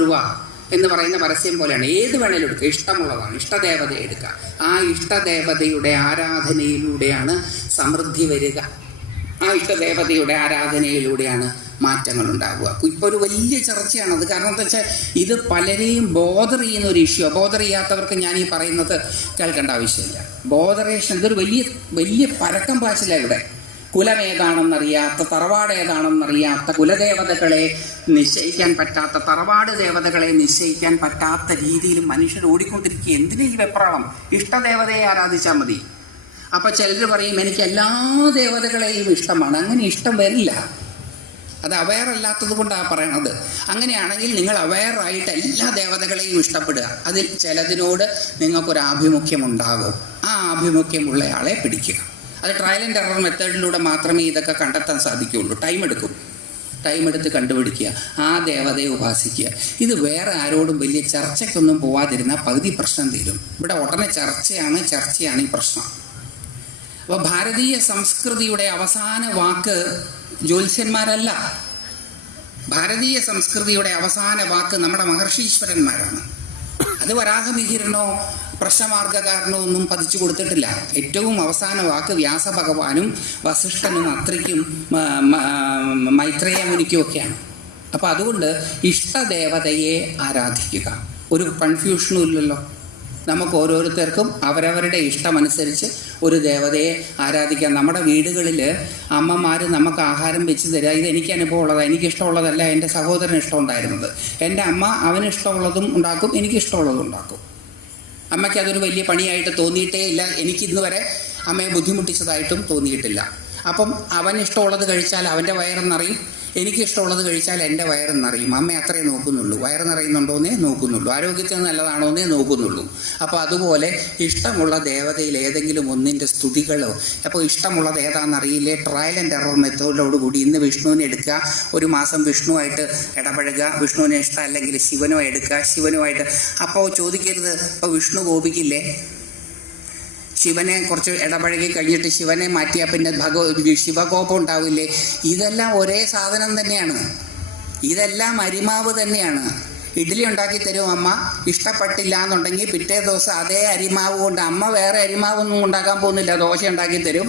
രൂപ എന്ന് പറയുന്ന പരസ്യം പോലെയാണ്. ഏത് വേണേലും എടുക്കുക, ഇഷ്ടമുള്ളതാണ്, ഇഷ്ടദേവതയെ എടുക്കുക. ആ ഇഷ്ടദേവതയുടെ ആരാധനയിലൂടെയാണ് സമൃദ്ധി വരിക. ആ ഇഷ്ടദേവതയുടെ ആരാധനയിലൂടെയാണ് മാറ്റങ്ങൾ ഉണ്ടാവുക. ഇപ്പോൾ ഒരു വലിയ ചർച്ചയാണത്. കാരണം എന്താ വെച്ചാൽ ഇത് പലരെയും ബോധർ ചെയ്യുന്ന ഒരു ഇഷ്യൂ. ബോധർ ചെയ്യാത്തവർക്ക് ഞാൻ ഈ പറയുന്നത് കേൾക്കേണ്ട ആവശ്യമില്ല. ബോധറേഷൻ ഇതൊരു വലിയ പരക്കം പാച്ചിലാണ് ഇവിടെ. കുലം ഏതാണെന്നറിയാത്ത, തറവാട് ഏതാണെന്നറിയാത്ത, കുലദേവതകളെ നിശ്ചയിക്കാൻ പറ്റാത്ത, തറവാട് ദേവതകളെ നിശ്ചയിക്കാൻ പറ്റാത്ത രീതിയിൽ മനുഷ്യർ ഓടിക്കൊണ്ടിരിക്കുക. എന്തിനാ ഈ വെപ്രാളം? ഇഷ്ടദേവതയെ ആരാധിച്ചാൽ മതി. അപ്പം ചിലർ പറയും എനിക്ക് എല്ലാ ദേവതകളെയും ഇഷ്ടമാണ്. അങ്ങനെ ഇഷ്ടം വരില്ല. അത് അവെയർ അല്ലാത്തത് കൊണ്ടാണ് പറയണത്. അങ്ങനെയാണെങ്കിൽ നിങ്ങൾ അവെയറായിട്ട് എല്ലാ ദേവതകളെയും ഇഷ്ടപ്പെടുക. അതിൽ ചിലതിനോട് നിങ്ങൾക്കൊരു ആഭിമുഖ്യം ഉണ്ടാകും. ആ ആഭിമുഖ്യമുള്ളയാളെ പിടിക്കുക. അത് ട്രയൽ ആൻഡ് എറർ മെത്തേഡിലൂടെ മാത്രമേ ഇതൊക്കെ കണ്ടെത്താൻ സാധിക്കുകയുള്ളൂ. ടൈം എടുത്ത് കണ്ടുപിടിക്കുക, ആ ദേവതയെ ഉപാസിക്കുക. ഇത് വേറെ ആരോടും വലിയ ചർച്ചയ്ക്കൊന്നും പോവാതിരുന്നാൽ പകുതി പ്രശ്നം തീരും. ഇവിടെ ഉടനെ ചർച്ചയാണ് ഈ പ്രശ്നം. അപ്പോൾ ഭാരതീയ സംസ്കൃതിയുടെ അവസാന വാക്ക് ജ്യോത്സ്യന്മാരല്ല. ഭാരതീയ സംസ്കൃതിയുടെ അവസാന വാക്ക് നമ്മുടെ മഹർഷീശ്വരന്മാരാണ്. അത് വരാഹമിഹിരനോ പ്രശ്നമാർഗകാരനോ ഒന്നും പതിച്ചു കൊടുത്തിട്ടില്ല. ഏറ്റവും അവസാന വാക്ക് വ്യാസഭഗവാനും വസിഷ്ഠനും അത്രിക്കും മൈത്രേയ മുനിക്കും ഒക്കെയാണ്. അപ്പോൾ അതുകൊണ്ട് ഇഷ്ടദേവതയെ ആരാധിക്കുക. ഒരു കൺഫ്യൂഷനും ഇല്ലല്ലോ. നമുക്ക് ഓരോരുത്തർക്കും അവരവരുടെ ഇഷ്ടമനുസരിച്ച് ഒരു ദേവതയെ ആരാധിക്കാം. നമ്മുടെ വീടുകളിൽ അമ്മമാർ നമുക്ക് ആഹാരം വെച്ച് തരിക. ഇത് എനിക്ക് അനുഭവമുള്ളതാണ്. എനിക്കിഷ്ടമുള്ളതല്ല എൻ്റെ സഹോദരന് ഇഷ്ടമുണ്ടായിരുന്നത്. എൻ്റെ അമ്മ അവന് ഇഷ്ടമുള്ളതും ഉണ്ടാക്കും, എനിക്കിഷ്ടമുള്ളതും ഉണ്ടാക്കും. അമ്മയ്ക്ക് അതൊരു വലിയ പണിയായിട്ട് തോന്നിയിട്ടേ ഇല്ല. എനിക്കിന്ന് വരെ അമ്മയെ ബുദ്ധിമുട്ടിച്ചതായിട്ടും തോന്നിയിട്ടില്ല. അപ്പം അവന് ഇഷ്ടമുള്ളത് കഴിച്ചാൽ അവൻ്റെ വയറെന്നറിയും, എനിക്കിഷ്ടമുള്ളത് കഴിച്ചാൽ എൻ്റെ വയറെന്നറിയും. അമ്മ അത്രേ നോക്കുന്നുള്ളൂ. വയറ് നിറയുന്നുണ്ടോയെന്നേ നോക്കുന്നുള്ളൂ, ആരോഗ്യത്തിന് നല്ലതാണോന്നേ നോക്കുന്നുള്ളൂ. അപ്പോൾ അതുപോലെ ഇഷ്ടമുള്ള ദേവതയിൽ ഏതെങ്കിലും ഒന്നിൻ്റെ സ്തുതികളോ, അപ്പോൾ ഇഷ്ടമുള്ളത് ഏതാണെന്നറിയില്ലേ, ട്രയൽ ആൻഡ് എറർ മെത്തേഡിലോടുകൂടി ഇന്ന് വിഷ്ണുവിനെ എടുക്കുക, ഒരു മാസം വിഷ്ണുവായിട്ട് ഇടപഴകുക. വിഷ്ണുവിനെ ഇഷ്ടമല്ലെങ്കിൽ ശിവനോ എടുക്കുക, ശിവനുമായിട്ട്. അപ്പോൾ ചോദിക്കരുത്, അപ്പോൾ വിഷ്ണു കോപിക്കില്ലേ? ശിവനെ കുറച്ച് ഇടപഴകി കഴിഞ്ഞിട്ട് ശിവനെ മാറ്റിയാൽ പിന്നെ ശിവകോപം ഉണ്ടാവില്ലേ? ഇതെല്ലാം ഒരേ സാധനം തന്നെയാണ്. ഇതെല്ലാം അരിമാവ് തന്നെയാണ്. ഇഡ്ഡലി ഉണ്ടാക്കി തരും അമ്മ, ഇഷ്ടപ്പെട്ടില്ല എന്നുണ്ടെങ്കിൽ പിറ്റേ ദിവസം അതേ അരിമാവ് കൊണ്ട്, അമ്മ വേറെ അരിമാവൊന്നും ഉണ്ടാക്കാൻ പോകുന്നില്ല, ദോശ ഉണ്ടാക്കി തരും.